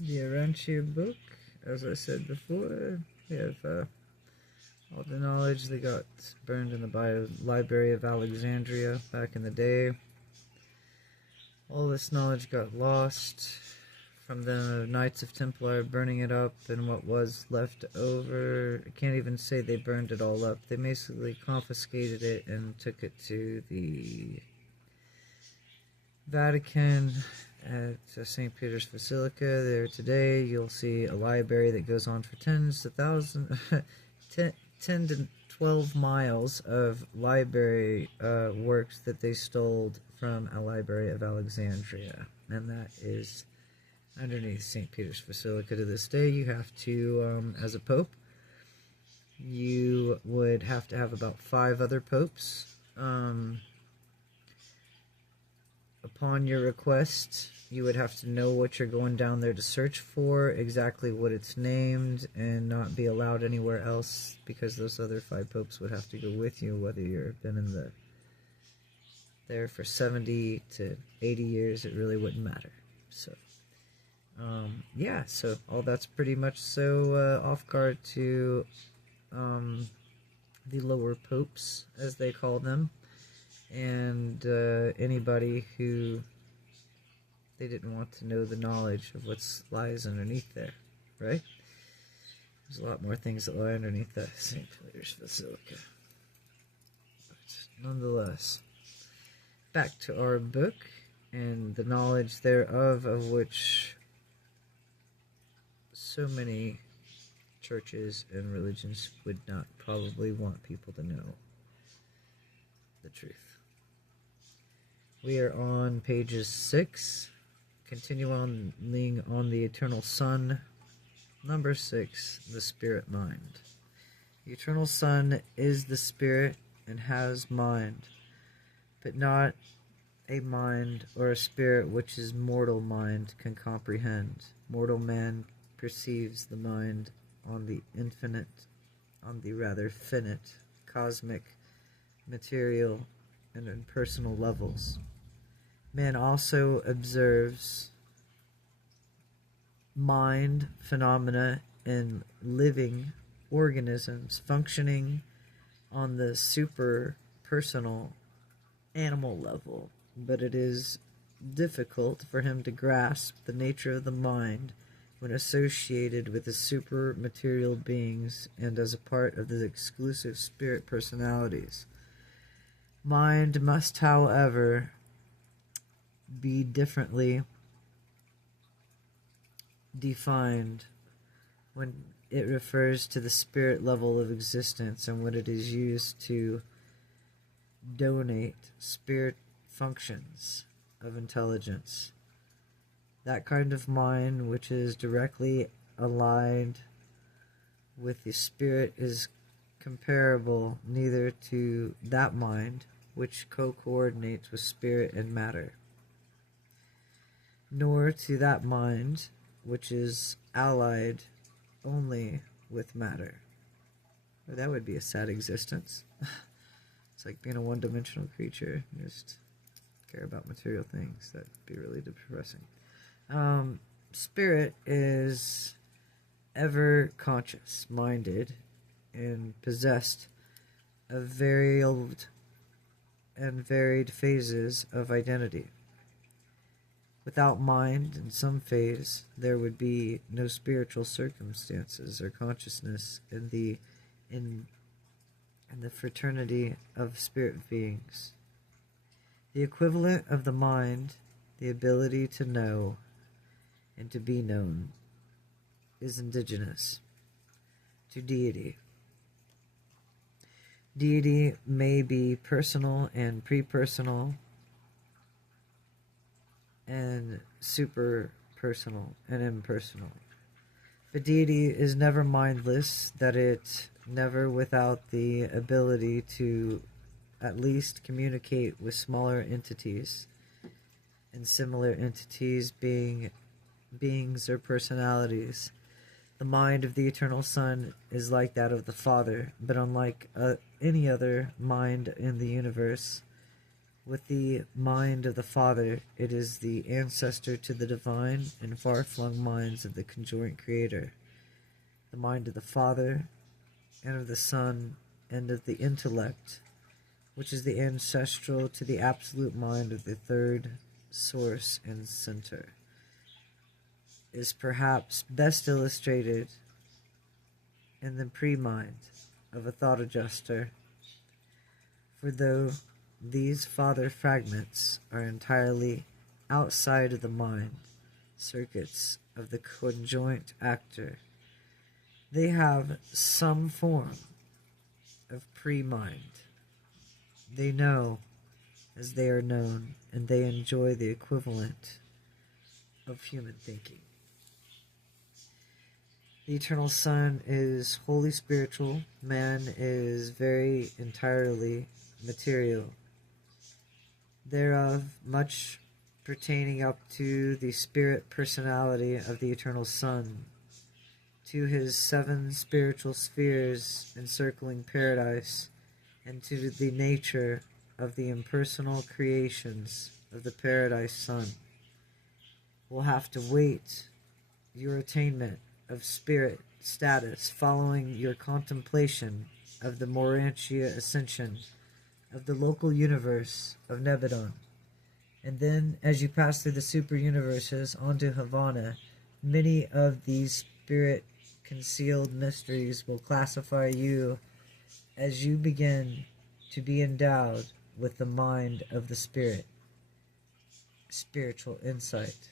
The URANTIA Book, as I said before, we have all the knowledge that got burned in the Library of Alexandria back in the day. All this knowledge got lost from the Knights of Templar burning it up, and what was left over, I can't even say they burned it all up. They basically confiscated it and took it to the Vatican at St. Peter's Basilica. There today, you'll see a library that goes on for tens to thousands, 10 to 12 miles of library works that they stole from a library of Alexandria, and that is underneath St. Peter's Basilica. To this day, you have to, as a pope, you would have to have about 5 other popes. Upon your request, you would have to know what you're going down there to search for, exactly what it's named, and not be allowed anywhere else, because those other 5 popes would have to go with you, whether you've been there for 70 to 80 years, it really wouldn't matter. So, yeah, so all that's pretty much so off guard to the lower popes, as they call them, and anybody who they didn't want to know the knowledge of what lies underneath there, right? There's a lot more things that lie underneath that St. Peter's Basilica. But nonetheless, back to our book and the knowledge thereof, of which so many churches and religions would not probably want people to know the truth. We are on pages 6, continuing on the Eternal Son. Number 6, the Spirit Mind. The Eternal Son is the Spirit and has mind, but not a mind or a spirit which his mortal mind can comprehend. Mortal man perceives the mind on the rather finite, cosmic, material, and impersonal levels. Man also observes mind phenomena in living organisms functioning on the super-personal animal level, but it is difficult for him to grasp the nature of the mind when associated with the super-material beings and as a part of the exclusive spirit personalities. Mind must, however, be differently defined when it refers to the spirit level of existence and when it is used to donate spirit functions of intelligence. That kind of mind which is directly aligned with the spirit is comparable neither to that mind which co-coordinates with spirit and matter, nor to that mind which is allied only with matter. Well, that would be a sad existence. It's like being a one-dimensional creature, just care about material things. That'd be really depressing. Spirit is ever conscious, minded, and possessed of varied phases of identity. Without mind in some phase, there would be no spiritual circumstances or consciousness in the fraternity of spirit beings. The equivalent of the mind, the ability to know and to be known, is indigenous to deity. Deity may be personal and pre-personal and super-personal and impersonal. But deity is never mindless, that it never without the ability to at least communicate with smaller entities, and similar entities being beings or personalities. The mind of the Eternal Son is like that of the Father, but unlike any other mind in the universe, With the mind of the Father, it is the ancestor to the divine and far-flung minds of the conjoint Creator. The mind of the Father and of the Son and of the intellect, which is the ancestral to the absolute mind of the third source and center, is perhaps best illustrated in the pre-mind of a thought adjuster. For though these father fragments are entirely outside of the mind circuits of the conjoint actor, they have some form of pre-mind. They know as they are known, and they enjoy the equivalent of human thinking. The Eternal Son is wholly spiritual. Man is very entirely material. Thereof much pertaining up to the spirit personality of the Eternal Son, to his 7 spiritual spheres encircling paradise, and to the nature of the impersonal creations of the Paradise Son, will have to wait your attainment of spirit status following your contemplation of the Morantia ascension of the local universe of Nebadon. And then, as you pass through the super universes onto Havana, many of these spirit concealed mysteries will classify you as you begin to be endowed with the mind of the Spirit. Spiritual insight.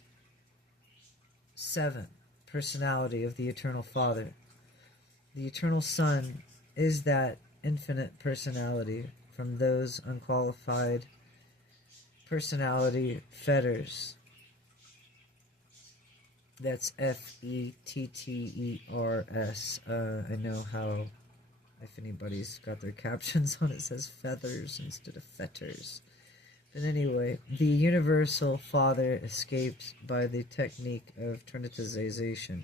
7. Personality of the Eternal Father. The Eternal Son is that infinite personality from those unqualified personality fetters. That's Fetters. I know how, if anybody's got their captions on, it says feathers instead of fetters. But anyway, the Universal Father escaped by the technique of trinitization,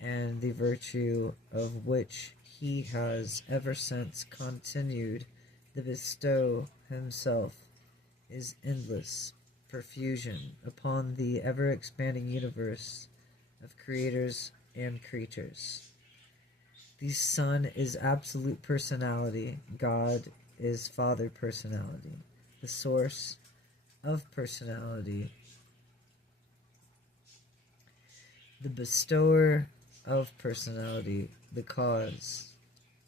and the virtue of which he has ever since continued to bestow himself is endless profusion upon the ever-expanding universe of creators and creatures. The Son is absolute personality. God is Father personality, the source of personality, the bestower of personality, the cause.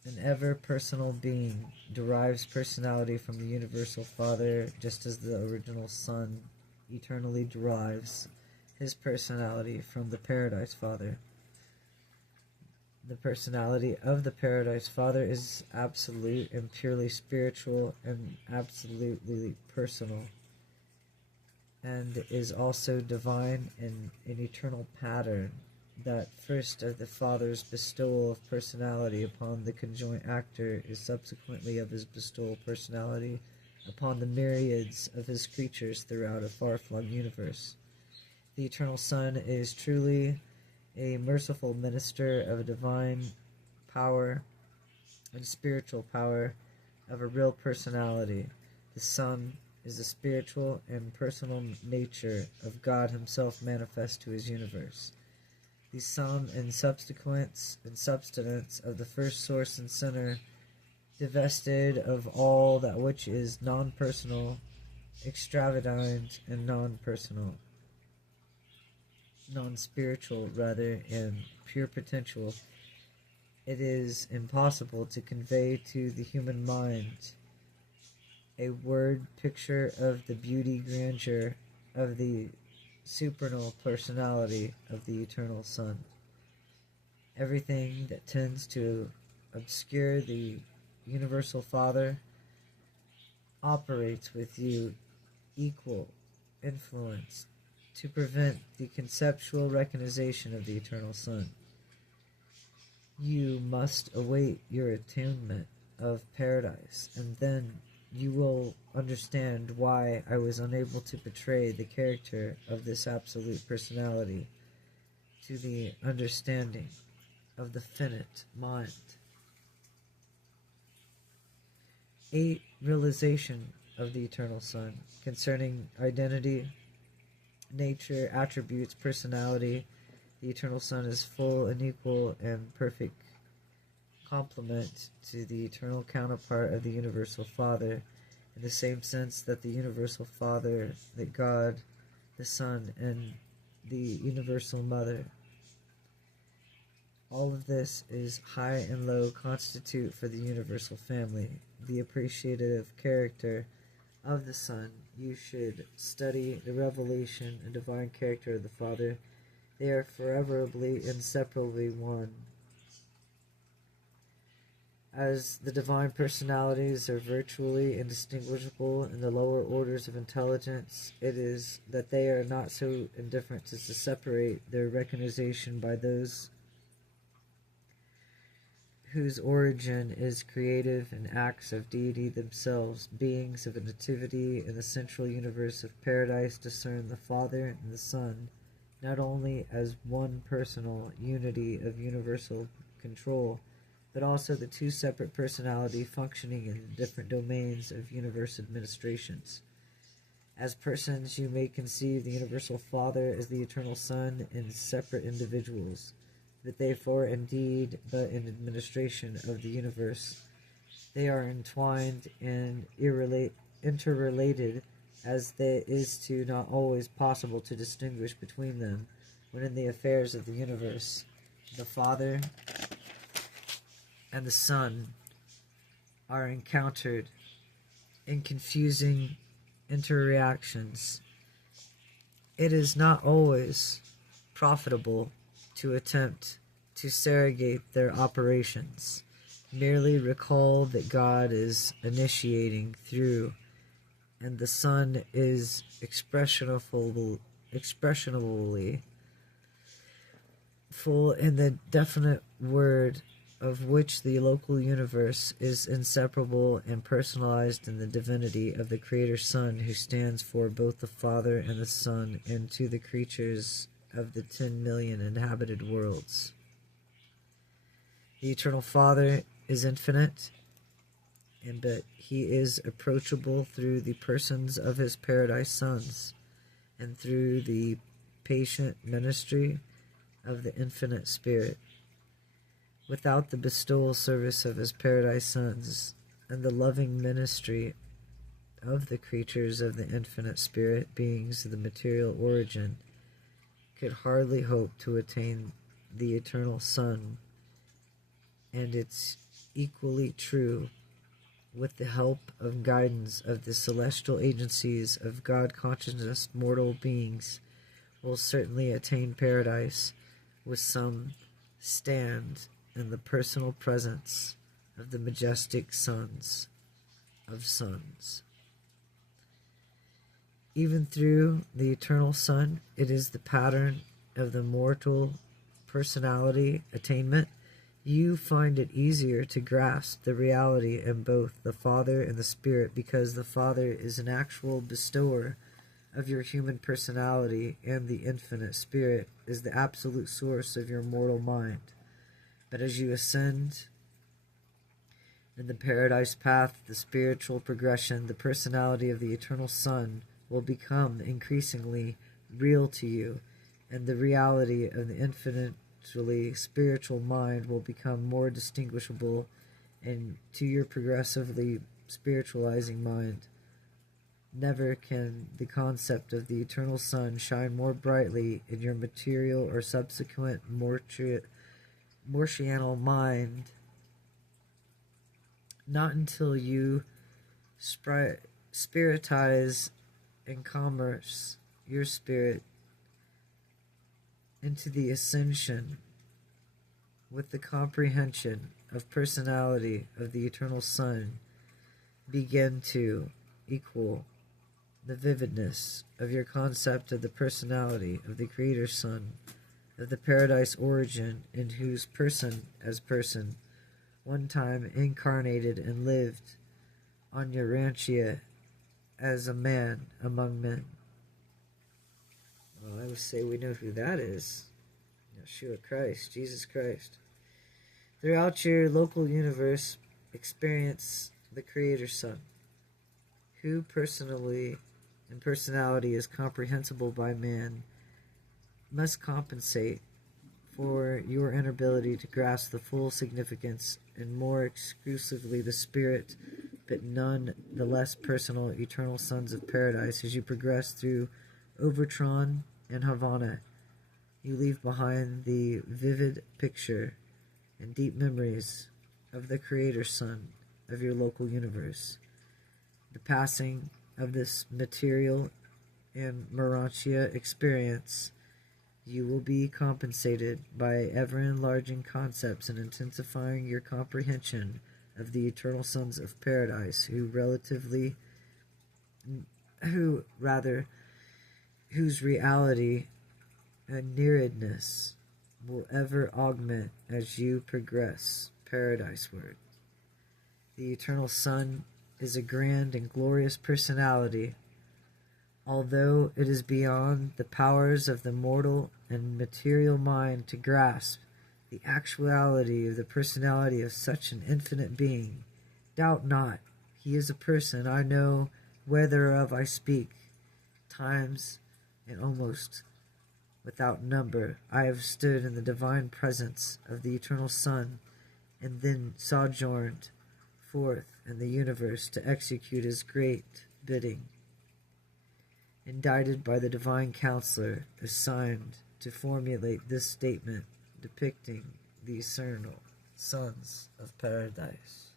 An ever-personal being derives personality from the Universal Father, just as the original Son eternally derives his personality from the Paradise Father. The personality of the Paradise Father is absolute and purely spiritual and absolutely personal, and is also divine in an eternal pattern. That first of the Father's bestowal of personality upon the conjoint actor is subsequently of his bestowal personality upon the myriads of his creatures throughout a far-flung universe. The Eternal Son is truly a merciful minister of a divine power and spiritual power of a real personality. The Son is the spiritual and personal nature of God himself manifest to his universe. The sum and subsequence and substance of the first source and center, divested of all that which is non-personal, extravagant, and non-personal, non-spiritual rather, and pure potential, it is impossible to convey to the human mind a word picture of the beauty grandeur of the supernal personality of the Eternal Son. Everything that tends to obscure the Universal Father operates with you equal influence to prevent the conceptual recognition of the Eternal Son. You must await your attunement of paradise, and then you will understand why I was unable to portray the character of this absolute personality to the understanding of the finite mind. 8. Realization of the Eternal Son. Concerning identity, nature, attributes, personality, the Eternal Son is full and equal and perfect complement to the eternal counterpart of the Universal Father, in the same sense that the Universal Father, that God, the Son, and the Universal Mother. All of this is high and low constitute for the universal family. The appreciative character of the Son. You should study the revelation and divine character of the Father. They are foreverly, inseparably one. As the divine personalities are virtually indistinguishable in the lower orders of intelligence, it is that they are not so indifferent as to separate their recognition by those whose origin is creative and acts of deity themselves. Beings of a nativity in the central universe of paradise discern the Father and the Son not only as one personal unity of universal control, but also the two separate personalities functioning in different domains of universe administrations. As persons, you may conceive the Universal Father as the Eternal Son in separate individuals, but therefore indeed but in administration of the universe. They are entwined and interrelated, as it is not always possible to distinguish between them when in the affairs of the universe. The Father and the Son are encountered in confusing interreactions. It is not always profitable to attempt to surrogate their operations. Merely recall that God is initiating through, and the Son is expressionably full in the definite word of which the local universe is inseparable and personalized in the divinity of the Creator Son, who stands for both the Father and the Son, and to the creatures of the 10 million inhabited worlds. The Eternal Father is infinite, but he is approachable through the persons of his paradise sons, and through the patient ministry of the infinite Spirit. Without the bestowal service of his paradise sons, and the loving ministry of the creatures of the infinite Spirit, beings of the material origin, could hardly hope to attain the Eternal Son, and it's equally true with the help and guidance of the celestial agencies of God consciousness. Mortal beings will certainly attain paradise, with some stand in the personal presence of the majestic sons of sons. Even through the Eternal Son, it is the pattern of the mortal personality attainment. You find it easier to grasp the reality in both the Father and the Spirit, because the Father is an actual bestower of your human personality, and the infinite Spirit is the absolute source of your mortal mind. But as you ascend in the paradise path, the spiritual progression, the personality of the Eternal Son will become increasingly real to you, and the reality of the infinitely spiritual mind will become more distinguishable, and to your progressively spiritualizing mind. Never can the concept of the Eternal Son shine more brightly in your material or subsequent mortianal mind, not until you spiritize and commerce your spirit into the ascension with the comprehension of personality of the Eternal Son, begin to equal the vividness of your concept of the personality of the Creator Son, of the paradise origin, in whose person as person one time incarnated and lived on URANTIA as a man among men. Well, I would say we know who that is. Yeshua Christ, Jesus Christ. Throughout your local universe, experience the Creator Son, who personally and personality is comprehensible by man, must compensate for your inability to grasp the full significance and more exclusively the spirit, but none the less personal, eternal sons of paradise. As you progress through Overtron and Havana, you leave behind the vivid picture and deep memories of the Creator Son of your local universe. The passing of this material and Urantia experience, you will be compensated by ever-enlarging concepts and intensifying your comprehension of the eternal sons of paradise, whose reality and nearedness will ever augment as you progress paradiseward. The eternal Son is a grand and glorious personality, although it is beyond the powers of the mortal and material mind to grasp the actuality of the personality of such an infinite being. Doubt not, he is a person. I know whereof I speak. Times and almost without number I have stood in the divine presence of the eternal Son, and then sojourned forth in the universe to execute his great bidding, indicted by the divine counselor, assigned to formulate this statement depicting the eternal sons of paradise.